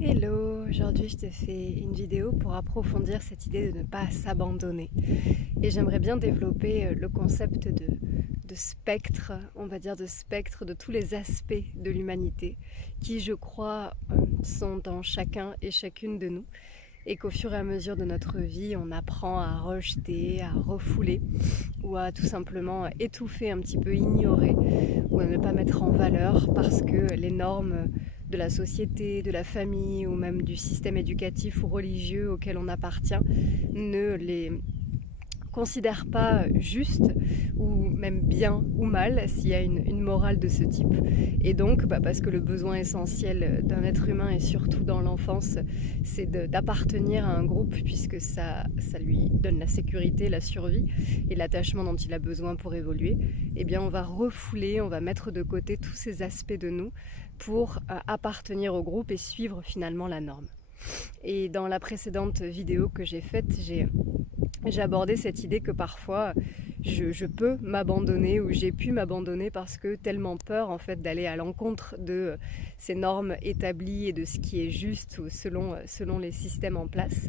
Hello, aujourd'hui je te fais une vidéo pour approfondir cette idée de ne pas s'abandonner. Et j'aimerais bien développer le concept de spectre, on va dire de spectre de tous les aspects de l'humanité qui, je crois, sont dans chacun et chacune de nous. Et qu'au fur et à mesure de notre vie, on apprend à rejeter, à refouler ou à tout simplement étouffer, un petit peu ignorer ou à ne pas mettre en valeur parce que les normes de la société, de la famille ou même du système éducatif ou religieux auquel on appartient ne les considère pas juste ou même bien ou mal s'il y a une morale de ce type. Et donc, parce que le besoin essentiel d'un être humain et surtout dans l'enfance, c'est d'appartenir à un groupe puisque ça lui donne la sécurité, la survie et l'attachement dont il a besoin pour évoluer, eh bien on va refouler, on va mettre de côté tous ces aspects de nous pour appartenir au groupe et suivre finalement la norme. Et dans la précédente vidéo que j'ai faite, j'ai abordé cette idée que parfois je peux m'abandonner ou j'ai pu m'abandonner parce que tellement peur en fait d'aller à l'encontre de ces normes établies et de ce qui est juste selon les systèmes en place.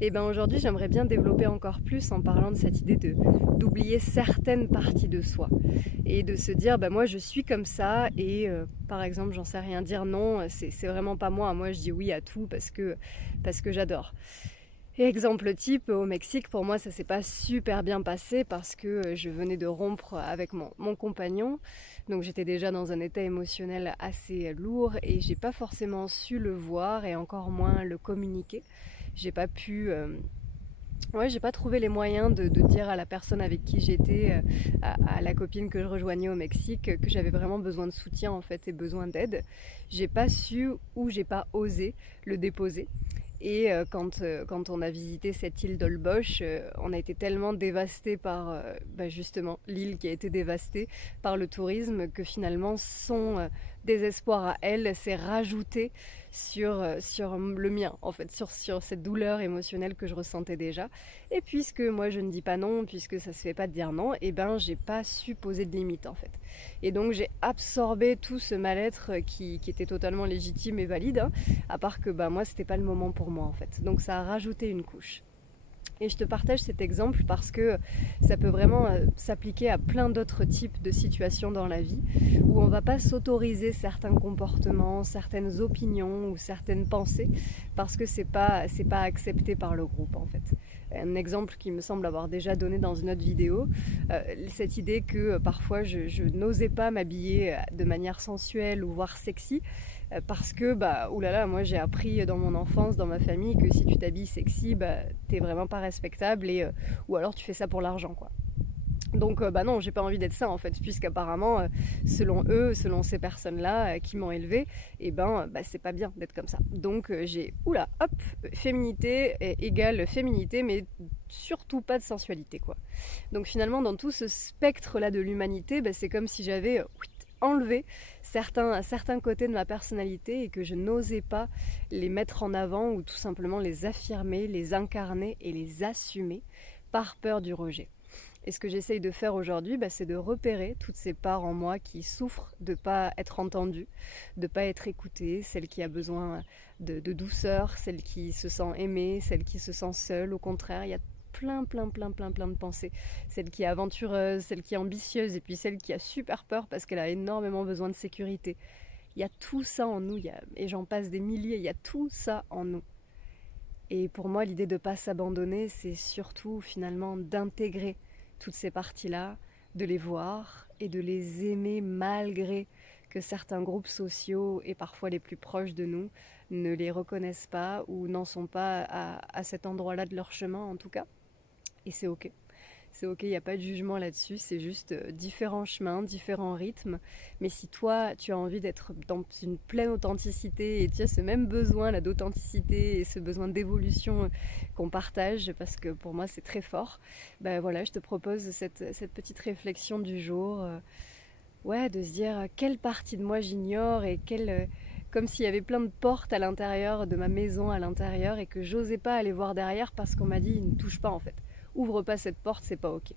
Et bien aujourd'hui j'aimerais bien développer encore plus en parlant de cette idée d'oublier certaines parties de soi et de se dire moi je suis comme ça et par exemple j'en sais rien, dire non c'est vraiment pas moi je dis oui à tout parce que j'adore. Et exemple type, au Mexique, pour moi, ça s'est pas super bien passé parce que je venais de rompre avec mon compagnon. Donc j'étais déjà dans un état émotionnel assez lourd et j'ai pas forcément su le voir et encore moins le communiquer. J'ai pas pu. J'ai pas trouvé les moyens de dire à la personne avec qui j'étais, à la copine que je rejoignais au Mexique, que j'avais vraiment besoin de soutien en fait et besoin d'aide. J'ai pas su ou j'ai pas osé le déposer. Et quand on a visité cette île d'Holbox, on a été tellement dévasté par justement l'île qui a été dévastée par le tourisme que finalement son désespoir à elle s'est rajouté sur le mien, en fait, sur cette douleur émotionnelle que je ressentais déjà. Et puisque moi je ne dis pas non, puisque ça se fait pas de dire non, et ben j'ai pas su poser de limite en fait. Et donc j'ai absorbé tout ce mal-être qui était totalement légitime et valide, hein, à part que moi c'était pas le moment pour moi en fait. Donc ça a rajouté une couche. Et je te partage cet exemple parce que ça peut vraiment s'appliquer à plein d'autres types de situations dans la vie où on ne va pas s'autoriser certains comportements, certaines opinions ou certaines pensées parce que c'est pas accepté par le groupe en fait. Un exemple qui me semble avoir déjà donné dans une autre vidéo, cette idée que parfois je n'osais pas m'habiller de manière sensuelle ou voire sexy parce que oulala, moi j'ai appris dans mon enfance, dans ma famille, que si tu t'habilles sexy, t'es vraiment pas respectable et ou alors tu fais ça pour l'argent quoi. Donc non, j'ai pas envie d'être ça en fait, puisqu'apparemment, selon eux, selon ces personnes-là qui m'ont élevée, c'est pas bien d'être comme ça. Donc j'ai, féminité égale féminité, mais surtout pas de sensualité quoi. Donc finalement, dans tout ce spectre-là de l'humanité, c'est comme si j'avais enlevé certains côtés de ma personnalité et que je n'osais pas les mettre en avant ou tout simplement les affirmer, les incarner et les assumer par peur du rejet. Et ce que j'essaye de faire aujourd'hui, c'est de repérer toutes ces parts en moi qui souffrent de ne pas être entendues, de ne pas être écoutée, celle qui a besoin de douceur, celle qui se sent aimée, celle qui se sent seule. Au contraire, il y a plein de pensées. Celle qui est aventureuse, celle qui est ambitieuse et puis celle qui a super peur parce qu'elle a énormément besoin de sécurité. Il y a tout ça en nous, et j'en passe des milliers, il y a tout ça en nous. Et pour moi, l'idée de ne pas s'abandonner, c'est surtout finalement d'intégrer toutes ces parties-là, de les voir et de les aimer malgré que certains groupes sociaux et parfois les plus proches de nous ne les reconnaissent pas ou n'en sont pas à cet endroit-là de leur chemin en tout cas. Et c'est ok. C'est ok, il n'y a pas de jugement là-dessus, c'est juste différents chemins, différents rythmes. Mais si toi, tu as envie d'être dans une pleine authenticité et tu as ce même besoin là, d'authenticité et ce besoin d'évolution qu'on partage, parce que pour moi c'est très fort, voilà, je te propose cette petite réflexion du jour. De se dire quelle partie de moi j'ignore et comme s'il y avait plein de portes à l'intérieur de ma maison à l'intérieur et que j'osais pas aller voir derrière parce qu'on m'a dit ne touche pas en fait. Ouvre pas cette porte, c'est pas ok.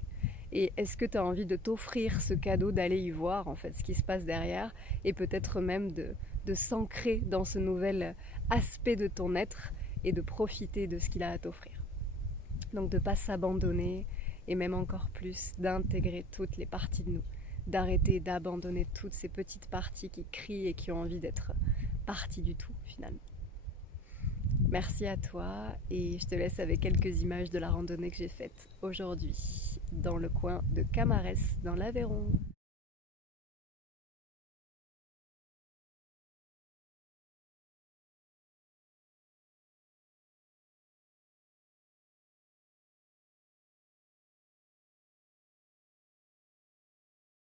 Et est-ce que tu as envie de t'offrir ce cadeau d'aller y voir en fait ce qui se passe derrière et peut-être même de s'ancrer dans ce nouvel aspect de ton être et de profiter de ce qu'il a à t'offrir. Donc de ne pas s'abandonner et même encore plus d'intégrer toutes les parties de nous, d'arrêter d'abandonner toutes ces petites parties qui crient et qui ont envie d'être parties du tout finalement. Merci à toi et je te laisse avec quelques images de la randonnée que j'ai faite aujourd'hui dans le coin de Camarès dans l'Aveyron.